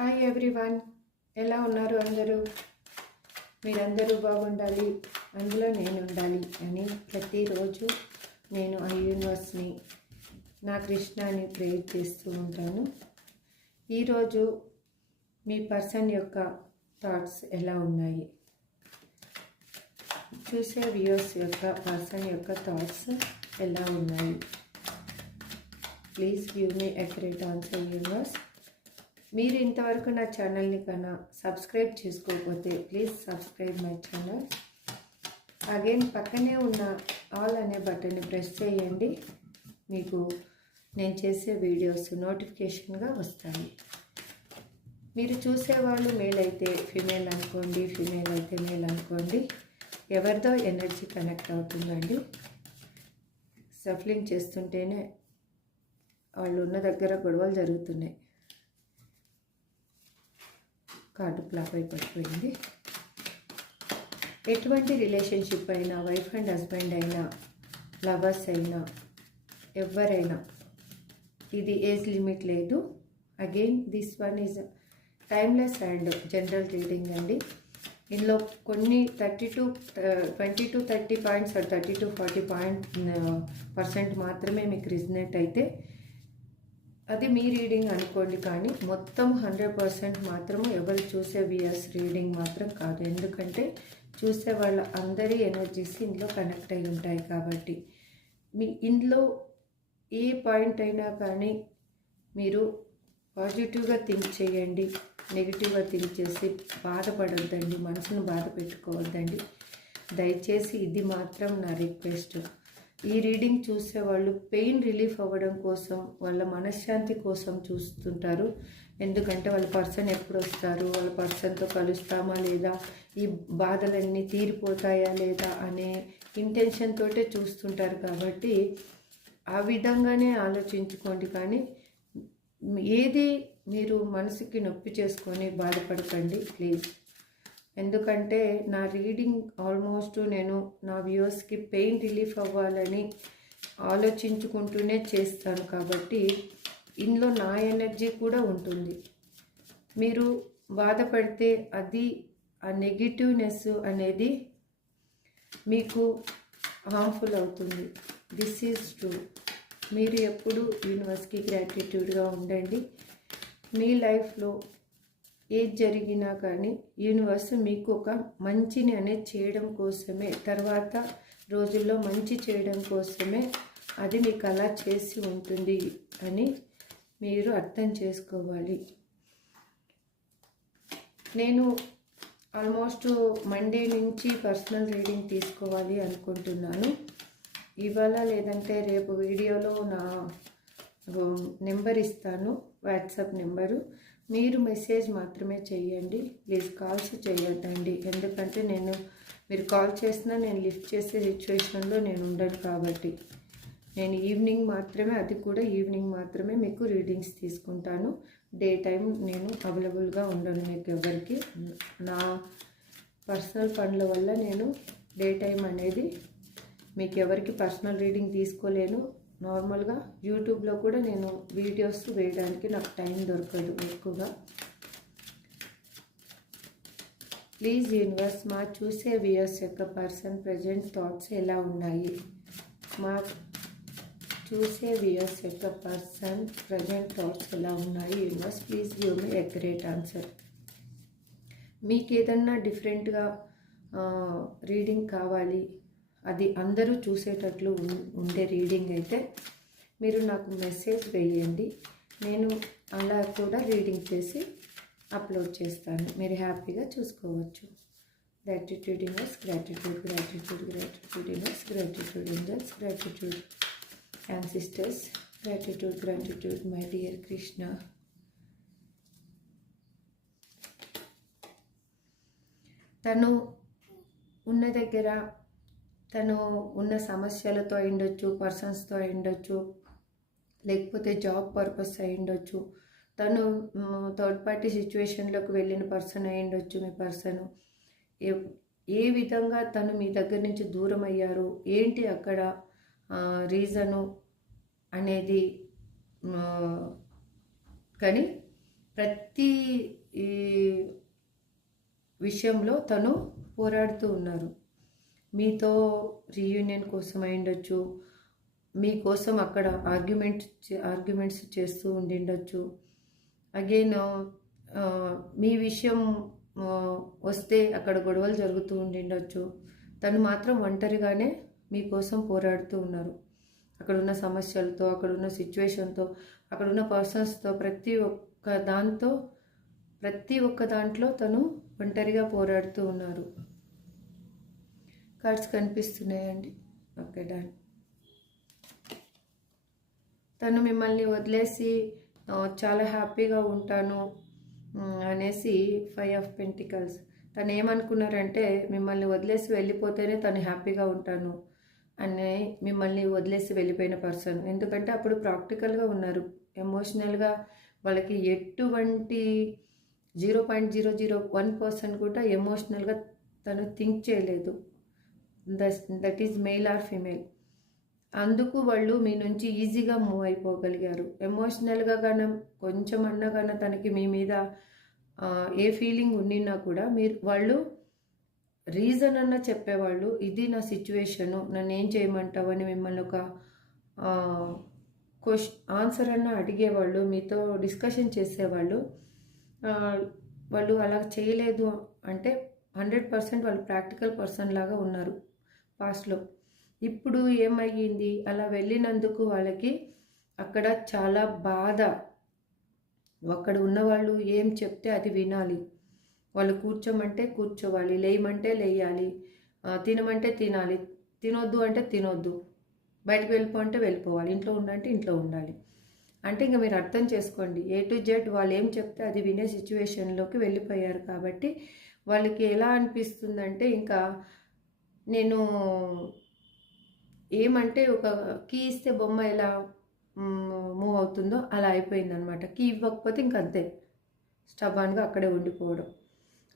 Hi everyone, ఎలా ఉన్నారు అందరూ? మీరందరూ బాగుండాలి, అందులో నేను ఉండాలి అని ప్రతిరోజు నేను ఆ యూనివర్స్ని, నా కృష్ణాని ప్రేర్ చేస్తూ ఉంటాను. ఈరోజు మీ పర్సన్ యొక్క థాట్స్ ఎలా ఉన్నాయి, చూసే వ్యూయర్స్ యొక్క పర్సన్ యొక్క థాట్స్ ఎలా ఉన్నాయి? Please give me accurate answer universe. మీరు ఇంతవరకు నా ఛానల్ని కన్నా సబ్స్క్రైబ్ చేసుకోకపోతే please subscribe my channel. Again పక్కనే ఉన్న ఆల్ అనే బటన్ని ప్రెస్ చేయండి. మీకు నేను చేసే వీడియోస్ నోటిఫికేషన్గా వస్తాయి. మీరు చూసేవాళ్ళు మేల్ అయితే ఫిమేల్ అనుకోండి, ఫిమేల్ అయితే మేల్ అనుకోండి. ఎవరిదో ఎనర్జీ కనెక్ట్ అవుతుందండి. సఫలింగ్ చేస్తుంటేనే వాళ్ళు ఉన్న దగ్గర గొడవలు జరుగుతున్నాయి. కార్డు ఫ్లాప్ అయిపోయింది. ఎటువంటి రిలేషన్షిప్ అయినా, వైఫ్ అండ్ హస్బెండ్ అయినా, లవర్స్ అయినా, ఎవరైనా, ఇది ఏజ్ లిమిట్ లేదు. Again this one is timeless and general reading అండి. ఇందులో కొన్ని 20 to 30 పాయింట్స్ 30 to 40% మాత్రమే మీకు రిజనేట్ అయితే అది మీ రీడింగ్ అనుకోండి. కానీ మొత్తం 100% మాత్రము ఎవరు చూసే వ్యూయర్స్ రీడింగ్ మాత్రం కాదు. ఎందుకంటే చూసే వాళ్ళ అందరి ఎనర్జీస్ ఇందులో కనెక్ట్ అయి ఉంటాయి. కాబట్టి మీ ఇందులో ఏ పాయింట్ అయినా కానీ మీరు పాజిటివ్గా థింక్ చేయండి. నెగిటివ్గా థింక్ చేసి బాధపడొద్దండి, మనసును బాధ పెట్టుకోవద్దండి దయచేసి. ఇది మాత్రం నా రిక్వెస్ట్. ఈ రీడింగ్ చూసేవాళ్ళు పెయిన్ రిలీఫ్ అవ్వడం కోసం, వాళ్ళ మనశ్శాంతి కోసం చూస్తుంటారు. ఎందుకంటే వాళ్ళ పర్సన్ ఎప్పుడు వస్తారు, వాళ్ళ పర్సన్తో కలుస్తామా లేదా, ఈ బాధలన్నీ తీరిపోతాయా లేదా అనే ఇంటెన్షన్ తోటే చూస్తుంటారు. కాబట్టి ఆ విధంగానే ఆలోచించుకోండి. కానీ ఏది మీరు మనసుకి నొప్పి చేసుకొని బాధపడకండి ప్లీజ్. ఎందుకంటే నా రీడింగ్ ఆల్మోస్ట్ నేను నా వ్యూవర్స్కి పెయిన్ రిలీఫ్ అవ్వాలని ఆలోచించుకుంటూనే చేస్తాను. కాబట్టి ఇందులో నా ఎనర్జీ కూడా ఉంటుంది. మీరు బాధపడితే అది ఆ నెగిటివ్నెస్ అనేది మీకు హార్మ్ఫుల్ అవుతుంది. This is true. మీరు ఎప్పుడు యూనివర్స్కి గ్రాటిట్యూడ్గా ఉండండి. మీ లైఫ్లో ఏది జరిగినా కానీ యూనివర్స్ మీకు ఒక మంచిని అనేది చేయడం కోసమే, తర్వాత రోజుల్లో మంచి చేయడం కోసమే అది మీకు అలా చేసి ఉంటుంది అని మీరు అర్థం చేసుకోవాలి. నేను ఆల్మోస్ట్ మండే నుంచి పర్సనల్ రీడింగ్ తీసుకోవాలి అనుకుంటున్నాను. ఇవాళ లేదంటే రేపు వీడియోలో నా నెంబర్ ఇస్తాను, వాట్సాప్ నెంబరు. మీరు మెసేజ్ మాత్రమే చేయండి ప్లీజ్, కాల్స్ చేయొద్దండి. ఎందుకంటే మీరు కాల్ చేసినా నేను లిఫ్ట్ చేసే సిచ్యువేషన్లో నేను ఉండను. కాబట్టి నేను ఈవినింగ్ మాత్రమే, అది కూడా ఈవినింగ్ మాత్రమే మీకు రీడింగ్స్ తీసుకుంటాను. డే టైం నేను అవైలబుల్గా ఉండను మీకు ఎవరికి. నా పర్సనల్ పనుల వల్ల నేను డే టైం అనేది మీకు ఎవరికి పర్సనల్ రీడింగ్ తీసుకోలేను. నార్మల్గా యూట్యూబ్లో కూడా నేను వీడియోస్ వేయడానికి నాకు టైం దొరకదు ఎక్కువగా. ప్లీజ్ యూనివర్స్, మా చూసే వ్యూయర్స్ యొక్క పర్సన్ ప్రజెంట్ థాట్స్ ఎలా ఉన్నాయి? మా చూసే వ్యూయర్స్ యొక్క పర్సన్ ప్రజెంట్ థాట్స్ ఎలా ఉన్నాయి? Universe please give me accurate answer. మీకు ఏదన్నా డిఫరెంట్గా రీడింగ్ కావాలి, అది అందరూ చూసేటట్లు ఉండే రీడింగ్ అయితే మీరు నాకు మెసేజ్ వేయండి. నేను అలా కూడా రీడింగ్ చేసి అప్లోడ్ చేస్తాను. మీరు హ్యాపీగా చూసుకోవచ్చు. Gratitude inverse, gratitude gratitude gratitude inverse, gratitude inverse, gratitude ancestors, gratitude gratitude my dear Krishna. తను ఉన్న దగ్గర, తను ఉన్న సమస్యలతో అయిండొచ్చు, పర్సన్స్తో అయిండొచ్చు, లేకపోతే జాబ్ పర్పస్ అయిండొచ్చు, తను థర్డ్ పార్టీ సిచ్యువేషన్లోకి వెళ్ళిన పర్సన్ అయిండొచ్చు. మీ పర్సను ఏ విధంగా తను మీ దగ్గర నుంచి దూరం అయ్యారు, ఏంటి అక్కడ రీజను అనేది కానీ ప్రతి ఈ విషయంలో తను పోరాడుతూ ఉన్నారు. మీతో రీయూనియన్ కోసం అయిండొచ్చు, మీకోసం అక్కడ ఆర్గ్యుమెంట్స్ చేస్తూ ఉండిండొచ్చు. అగైన్ మీ విషయం వస్తే అక్కడ గొడవలు జరుగుతూ ఉండిండొచ్చు. తను మాత్రం ఒంటరిగానే మీకోసం పోరాడుతూ ఉన్నారు. అక్కడున్న సమస్యలతో, అక్కడున్న సిచ్యువేషన్తో, అక్కడున్న పర్సన్స్తో, ప్రతి ఒక్క దాంట్లో తను ఒంటరిగా పోరాడుతూ ఉన్నారు. కార్డ్స్ కనిపిస్తున్నాయండి. Okay, done. తను మిమ్మల్ని వదిలేసి చాలా హ్యాపీగా ఉంటాను అనేసి 5 ఆఫ్ పెంటికల్స్. తను ఏమనుకున్నారంటే మిమ్మల్ని వదిలేసి వెళ్ళిపోతేనే తను హ్యాపీగా ఉంటాను అని మిమ్మల్ని వదిలేసి వెళ్ళిపోయిన పర్సన్. ఎందుకంటే అప్పుడు ప్రాక్టికల్గా ఉన్నారు. ఎమోషనల్గా వాళ్ళకి ఎటువంటి 0.001% కూడా ఎమోషనల్గా తను థింక్ చేయలేదు. That is male or female. అందుకు వాళ్ళు మీ నుంచి ఈజీగా మూవ్ అయిపోగలిగారు. ఎమోషనల్గా కానీ కొంచెం అన్నా కానీ తనకి మీ మీద ఏ ఫీలింగ్ ఉండినా కూడా వాళ్ళు రీజన్ అన్నా చెప్పేవాళ్ళు. ఇది నా సిచ్యువేషను, నన్ను ఏం చేయమంటావు అని మిమ్మల్ని ఒక ఆన్సర్ అన్నా అడిగేవాళ్ళు, మీతో డిస్కషన్ చేసేవాళ్ళు. వాళ్ళు అలా చేయలేదు అంటే 100% వాళ్ళు ప్రాక్టికల్ పర్సన్ లాగా ఉన్నారు పాస్ట్లో. ఇప్పుడు ఏమయ్యింది, అలా వెళ్ళినందుకు వాళ్ళకి అక్కడ చాలా బాధ. అక్కడ ఉన్నవాళ్ళు ఏం చెప్తే అది వినాలి. వాళ్ళు కూర్చోమంటే కూర్చోవాలి, లేయమంటే లేయాలి, తినమంటే తినాలి, తినొద్దు అంటే తినొద్దు, బయటకు వెళ్ళిపో అంటే వెళ్ళిపోవాలి, ఇంట్లో ఉండంటే ఇంట్లో ఉండాలి. అంటే ఇంకా మీరు అర్థం చేసుకోండి, A to Z వాళ్ళు ఏం చెప్తే అది వినే సిచ్యువేషన్లోకి వెళ్ళిపోయారు. కాబట్టి వాళ్ళకి ఎలా అనిపిస్తుందంటే ఇంకా నేను ఏమంటే ఒక కీ ఇస్తే బొమ్మ ఎలా మూవ్ అవుతుందో అలా అయిపోయిందనమాట. కీ ఇవ్వకపోతే ఇంక అంతే, స్టబాన్గా అక్కడే ఉండిపోవడం.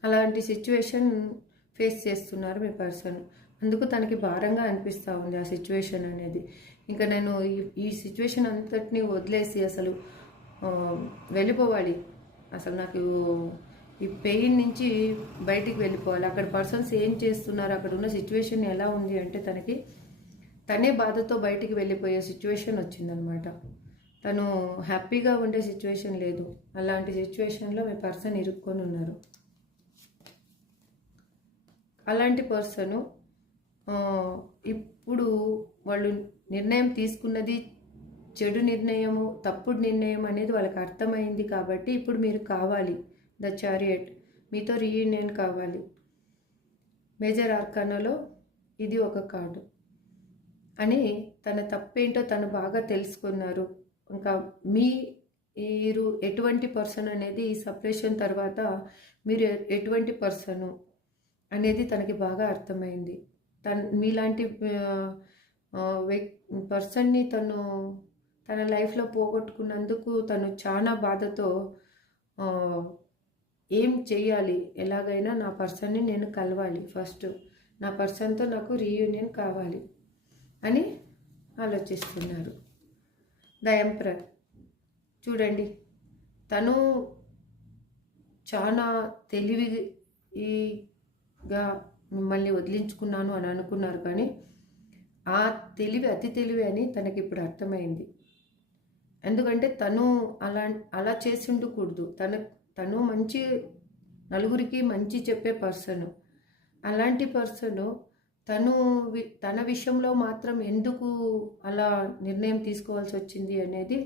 అలాంటి సిచ్యువేషన్ ఫేస్ చేస్తున్నారు మీ పర్సన్. అందుకు తనకి భారంగా అనిపిస్తూ ఉంది ఆ సిచ్యువేషన్ అనేది. ఇంకా నేను ఈ సిచ్యువేషన్ అంతటిని వదిలేసి అసలు వెళ్ళిపోవాలి, అసలు నాకు ఈ పెయిన్ నుంచి బయటికి వెళ్ళిపోవాలి. అక్కడ పర్సన్స్ ఏం చేస్తున్నారు, అక్కడ ఉన్న సిచ్యువేషన్ ఎలా ఉంది అంటే తనే బాధతో బయటికి వెళ్ళిపోయే సిచ్యువేషన్ వచ్చిందనమాట. తను హ్యాపీగా ఉండే సిచ్యువేషన్ లేదు. అలాంటి సిచ్యువేషన్లో మీ పర్సన్ ఇరుక్కొని ఉన్నారు. అలాంటి పర్సను ఇప్పుడు వాళ్ళు నిర్ణయం తీసుకున్నది చెడు నిర్ణయము, తప్పుడు నిర్ణయం అనేది వాళ్ళకి అర్థమైంది. కాబట్టి ఇప్పుడు మీరు కావాలి, ద చారియట్, మీతో రీయూనియన్ కావాలి. మేజర్ ఆర్కానాలో ఇది ఒక కార్డు అని తన తప్పేంటో తను బాగా తెలుసుకున్నారు. ఇంకా మీరు ఎటువంటి పర్సన్ అనేది ఈ సపరేషన్ తర్వాత మీరు ఎటువంటి పర్సను అనేది తనకి బాగా అర్థమైంది. మీలాంటి పర్సన్ని తన లైఫ్లో పోగొట్టుకున్నందుకు తను చాలా బాధతో ఏం చెయ్యాలి, ఎలాగైనా నా పర్సన్ని నేను కలవాలి, ఫస్ట్ నా పర్సన్తో నాకు రీయూనియన్ కావాలి అని ఆలోచిస్తున్నారు. ద ఎంపరర్ చూడండి, తను చాలా తెలివిగా మిమ్మల్ని వదిలించుకున్నాను అని అనుకున్నారు. కానీ ఆ తెలివి అతి తెలివి అని తనకి ఇప్పుడు అర్థమైంది. ఎందుకంటే తను అలా చేసి ఉండకూడదు. తను మంచి నలుగురికి మంచి చెప్పే పర్సను. అలాంటి పర్సను తన విషయంలో మాత్రం ఎందుకు అలా నిర్ణయం తీసుకోవాల్సి వచ్చింది అనేది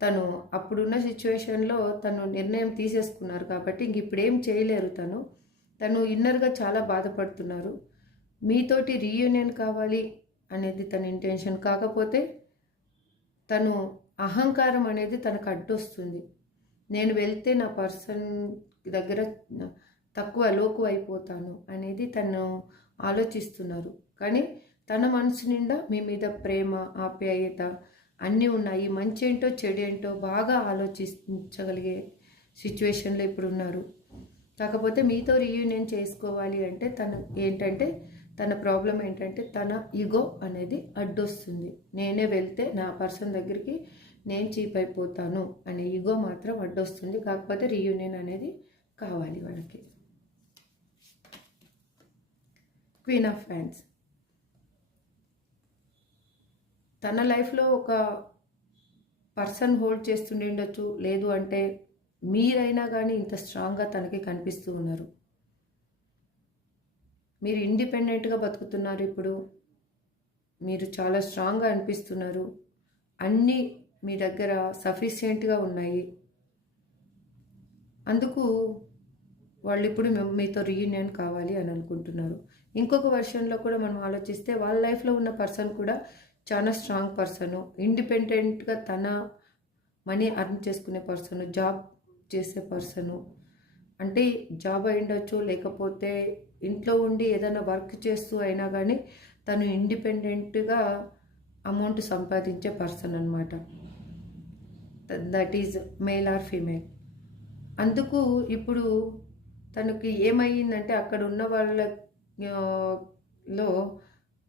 తను అప్పుడున్న సిచ్యువేషన్లో తను నిర్ణయం తీసేసుకున్నారు. కాబట్టి ఇంక ఇప్పుడు ఏం చేయలేరు. తను ఇన్నర్గా చాలా బాధపడుతున్నారు. మీతోటి రీయూనియన్ కావాలి అనేది తన ఇంటెన్షన్. కాకపోతే తను అహంకారం అనేది తనకు అడ్డొస్తుంది. నేను వెళ్తే నా పర్సన్ దగ్గర తక్కువ లోకు అయిపోతాను అనేది తను ఆలోచిస్తున్నారు. కానీ తన మనసు నిండా మీ మీద ప్రేమ, ఆప్యాయత అన్నీ ఉన్నాయి. మంచి ఏంటో చెడు ఏంటో బాగా ఆలోచించగలిగే సిచ్యువేషన్లో ఇప్పుడు ఉన్నారు. కాకపోతే మీతో రీయూనియన్ చేసుకోవాలి అంటే తన ప్రాబ్లం ఏంటంటే తన ఈగో అనేది అడ్డొస్తుంది. నేనే వెళ్తే నా పర్సన్ దగ్గరికి నేను చీప్ అయిపోతాను అనే ఈగో మాత్రం అడ్డొస్తుంది. కాకపోతే రీయూనియన్ అనేది కావాలి వాళ్ళకి. క్వీన్ ఆఫ్ ఫ్యాన్స్ తన లైఫ్లో ఒక పర్సన్ హోల్డ్ చేస్తుండే ఉండొచ్చు, లేదు అంటే మీరైనా కానీ ఇంత స్ట్రాంగ్గా తనకి కనిపిస్తూ ఉన్నారు. మీరు ఇండిపెండెంట్గా బతుకుతున్నారు. ఇప్పుడు మీరు చాలా స్ట్రాంగ్గా అనిపిస్తున్నారు. అన్నీ మీ దగ్గర సఫిషియెంట్గా ఉన్నాయి. అందుకు వాళ్ళు ఇప్పుడు మీతో రీయూనియన్ కావాలి అని అనుకుంటున్నారు. ఇంకొక వర్షన్లో కూడా మనం ఆలోచిస్తే వాళ్ళ లైఫ్లో ఉన్న పర్సన్ కూడా చాలా స్ట్రాంగ్ పర్సను, ఇండిపెండెంట్గా తన మనీ అర్న్ చేసుకునే పర్సను, జాబ్ చేసే పర్సను. అంటే జాబ్ అయ్యుండొచ్చు, లేకపోతే ఇంట్లో ఉండి ఏదైనా వర్క్ చేస్తూ అయినా కానీ తను ఇండిపెండెంట్గా అమౌంట్ సంపాదించే పర్సన్ అనమాట. That is male or female. అందుకు ఇప్పుడు తనకి ఏమయ్యిందంటే అక్కడ ఉన్న వాళ్ళలో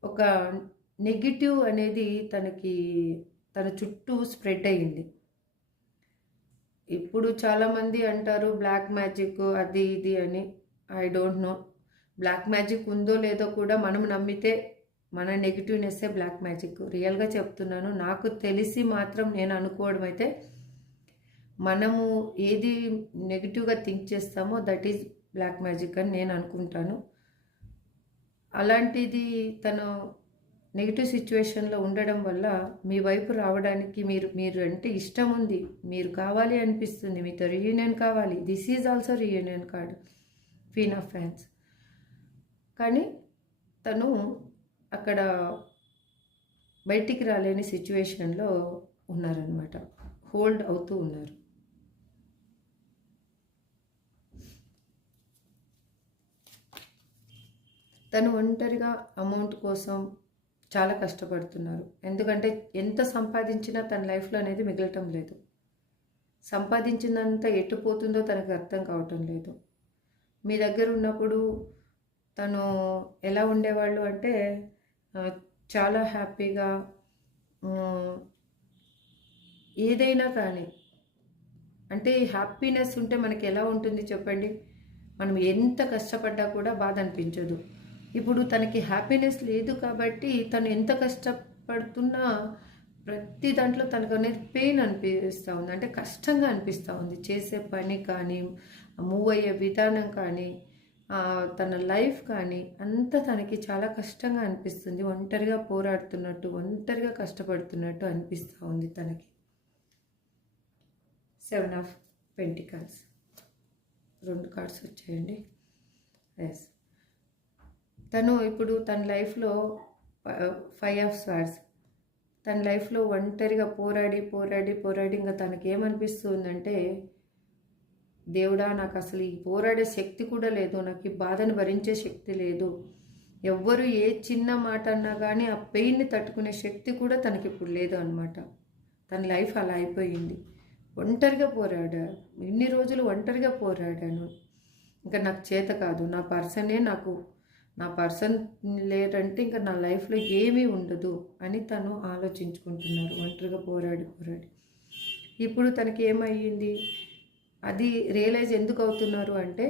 ఒక నెగిటివ్ అనేది తన చుట్టూ స్ప్రెడ్ అయ్యింది. ఇప్పుడు చాలామంది అంటారు బ్లాక్ మ్యాజిక్ అది ఇది అని. I don't know black magic ఉందో లేదో కూడా మనం నమ్మితే మన నెగిటివ్నెస్సే బ్లాక్ మ్యాజిక్. రియల్గా చెప్తున్నాను, నాకు తెలిసి మాత్రం నేను అనుకోవడం అయితే మనము ఏది నెగిటివ్గా థింక్ చేస్తామో దట్ ఈజ్ బ్లాక్ మ్యాజిక్ అని నేను అనుకుంటాను. అలాంటిది తను నెగిటివ్ సిచ్యువేషన్లో ఉండడం వల్ల మీ వైపు రావడానికి మీరు అంటే ఇష్టం ఉంది, మీరు కావాలి అనిపిస్తుంది, మీతో రీయూనియన్ కావాలి. This is also reunion card, queen of fans. కానీ తను అక్కడ బయటికి రాలేని సిచ్యువేషన్లో ఉన్నారనమాట, హోల్డ్ అవుతూ ఉన్నారు. తను ఒంటరిగా అమౌంట్ కోసం చాలా కష్టపడుతున్నారు. ఎందుకంటే ఎంత సంపాదించినా తన లైఫ్లో అనేది మిగలటం లేదు. సంపాదించినంత ఎటు పోతుందో తనకు అర్థం కావటం లేదు. మీ దగ్గర ఉన్నప్పుడు తను ఎలా ఉండేవాళ్ళు అంటే చాలా హ్యాపీగా, ఏదైనా కానీ అంటే హ్యాపీనెస్ ఉంటే మనకి ఎలా ఉంటుంది చెప్పండి? మనం ఎంత కష్టపడ్డా కూడా బాధ అనిపించదు. ఇప్పుడు తనకి హ్యాపీనెస్ లేదు కాబట్టి తను ఎంత కష్టపడుతున్నా ప్రతి దాంట్లో తనకు అనేది పెయిన్ అనిపిస్తూ ఉంది, అంటే కష్టంగా అనిపిస్తూ ఉంది. చేసే పని కానీ, మూవ్ అయ్యే విధానం కానీ, తన లైఫ్ కానీ అంతా తనకి చాలా కష్టంగా అనిపిస్తుంది. ఒంటరిగా పోరాడుతున్నట్టు, ఒంటరిగా కష్టపడుతున్నట్టు అనిపిస్తూ ఉంది తనకి. 7 ఆఫ్ పెంటికల్స్ 2 కార్డ్స్ వచ్చాయండి. ఎస్, తను ఇప్పుడు తన లైఫ్లో 5 ఆఫ్ స్వార్డ్స్. తన లైఫ్లో ఒంటరిగా పోరాడి ఇంకా తనకి ఏమనిపిస్తుందంటే, దేవుడా నాకు అసలు ఈ పోరాడే శక్తి కూడా లేదు, నాకు ఈ బాధను భరించే శక్తి లేదు. ఎవ్వరు ఏ చిన్న మాట అన్నా కానీ ఆ పెయిన్ని తట్టుకునే శక్తి కూడా తనకి ఇప్పుడు లేదు అనమాట. తన లైఫ్ అలా అయిపోయింది. ఒంటరిగా పోరాడా, ఇన్ని రోజులు ఒంటరిగా పోరాడాను, ఇంకా నాకు చేత కాదు, నా పర్సన్ లేదంటే ఇంకా నా లైఫ్లో ఏమీ ఉండదు అని తను ఆలోచించుకుంటున్నారు. ఒంటరిగా పోరాడి ఇప్పుడు తనకి ఏమయ్యింది అది రియలైజ్ ఎందుకు అవుతున్నారు అంటే,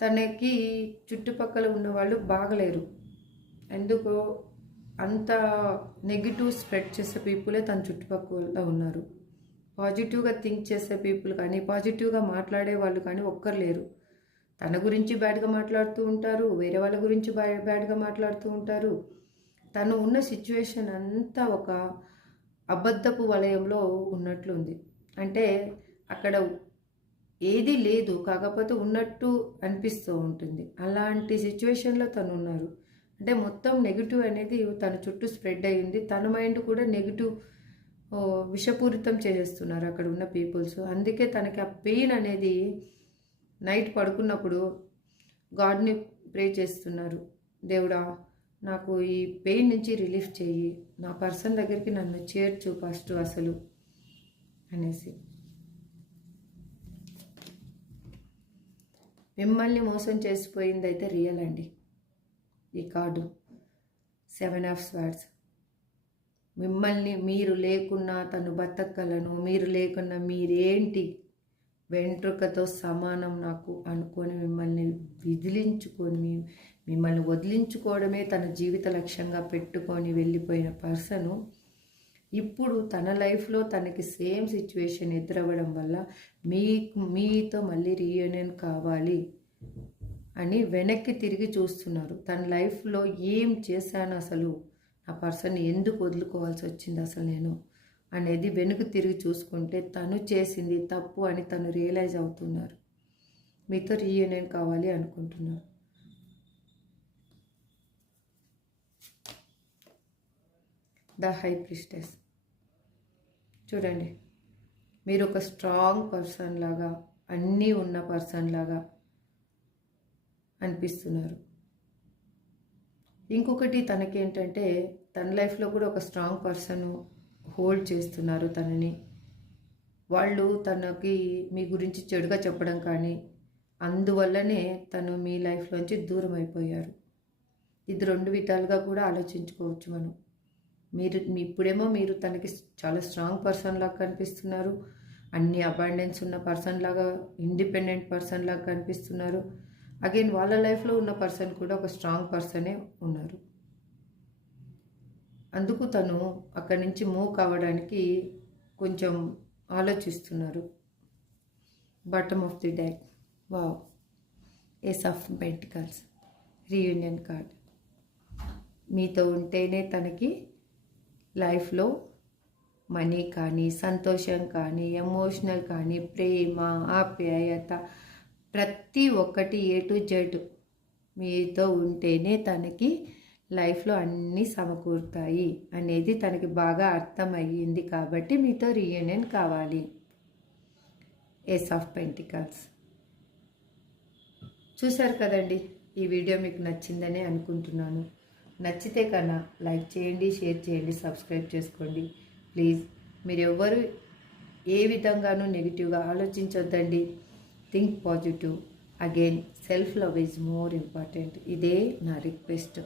తనకి చుట్టుపక్కల ఉన్నవాళ్ళు బాగలేరు. ఎందుకో అంత నెగిటివ్ స్ప్రెడ్ చేసే పీపులే తన చుట్టుపక్కల ఉన్నారు. పాజిటివ్గా థింక్ చేసే పీపుల్ కానీ, పాజిటివ్గా మాట్లాడే వాళ్ళు కానీ ఒక్కరు లేరు. తన గురించి బ్యాడ్గా మాట్లాడుతూ ఉంటారు, వేరే వాళ్ళ గురించి బ్యాడ్గా మాట్లాడుతూ ఉంటారు. తను ఉన్న సిచ్యువేషన్ అంతా ఒక అబద్ధపు వలయంలో ఉన్నట్లుంది. అంటే అక్కడ ఏది లేదు, కాకపోతే ఉన్నట్టు అనిపిస్తూ ఉంటుంది. అలాంటి సిచ్యువేషన్లో తను ఉన్నారు. అంటే మొత్తం నెగిటివ్ అనేది తన చుట్టూ స్ప్రెడ్ అయ్యింది. తన మైండ్ కూడా నెగిటివ్ విషపూరితం చేసేస్తున్నారు అక్కడ ఉన్న పీపుల్స్. అందుకే తనకి ఆ పెయిన్ అనేది నైట్ పడుకున్నప్పుడు గాడ్ని ప్రే చేస్తున్నారు, దేవుడా నాకు ఈ పెయిన్ నుంచి రిలీఫ్ చేయి, నా పర్సన్ దగ్గరికి నన్ను చేర్చు ఫస్ట్ అసలు అనేసి. మిమ్మల్ని మోసం చేసిపోయింది అయితే రియల్ అండి. ఈ కార్డు 7 ఆఫ్ స్వార్డ్స్. మిమ్మల్ని మీరు లేకున్నా తను బతకగలను, మీరు లేకున్నా మీరేంటి, వెంట్రుకతో సమానం నాకు అనుకొని మిమ్మల్ని విదిలించుకొని మిమ్మల్ని వదిలించుకోవడమే తన జీవిత లక్ష్యంగా పెట్టుకొని వెళ్ళిపోయిన పర్సను ఇప్పుడు తన లైఫ్లో తనకి సేమ్ సిచ్యువేషన్ ఎదురవ్వడం వల్ల మీతో మళ్ళీ రీయూనియన్ కావాలి అని వెనక్కి తిరిగి చూస్తున్నారు. తన లైఫ్లో ఏం చేశాను అసలు, ఆ పర్సన్ ఎందుకు వదులుకోవాల్సి వచ్చింది అసలు నేను అనేది వెనుక తిరిగి చూసుకుంటే తను చేసింది తప్పు అని తను రియలైజ్ అవుతున్నారు. మీతో రీయూనియన్ కావాలి అనుకుంటున్నారు. The high priestess. చూడండి, మీరు ఒక స్ట్రాంగ్ పర్సన్ లాగా, అన్నీ ఉన్న పర్సన్ లాగా అనిపిస్తున్నారు. ఇంకొకటి తనకేంటంటే తన లైఫ్లో కూడా ఒక స్ట్రాంగ్ పర్సన్ హోల్డ్ చేస్తున్నారు తనని. వాళ్ళు తనకి మీ గురించి చెడుగా చెప్పడం కానీ అందువల్లనే తను మీ లైఫ్లోంచి దూరం అయిపోయారు. ఇది రెండు విధాలుగా కూడా ఆలోచించుకోవచ్చు మనం. ఇప్పుడేమో మీరు తనకి చాలా స్ట్రాంగ్ పర్సన్ లాగా కనిపిస్తున్నారు, అన్ని అబాండెన్స్ ఉన్న పర్సన్ లాగా, ఇండిపెండెంట్ పర్సన్ లాగా కనిపిస్తున్నారు. అగైన్ వాళ్ళ లైఫ్లో ఉన్న పర్సన్ కూడా ఒక స్ట్రాంగ్ పర్సనే ఉన్నారు. అందుకు తను అక్కడి నుంచి మూవ్ కావడానికి కొంచెం ఆలోచిస్తున్నారు. Bottom of the deck. Wow, ace of pentacles, reunion card. మీతో ఉంటేనే తనకి లైఫ్లో మనీ కానీ, సంతోషం కానీ, ఎమోషనల్ కానీ, ప్రేమ, ఆప్యాయత, ప్రతి ఒక్కటి A to Z మీతో ఉంటేనే తనకి లైఫ్లో అన్నీ సమకూరుతాయి అనేది తనకి బాగా అర్థమయ్యింది. కాబట్టి మీతో రీయూనియన్ కావాలి. Ace of pentacles. చూశారు కదండి, ఈ వీడియో మీకు నచ్చిందనే అనుకుంటున్నాను. నచ్చితే కన్నా లైక్ చేయండి, షేర్ చేయండి, సబ్స్క్రైబ్ చేసుకోండి ప్లీజ్. మీరు ఎవ్వరు ఏ విధంగానూ నెగిటివ్గా ఆలోచించొద్దండి. Think positive. Again self love is more important. ఇదే నా రిక్వెస్ట్.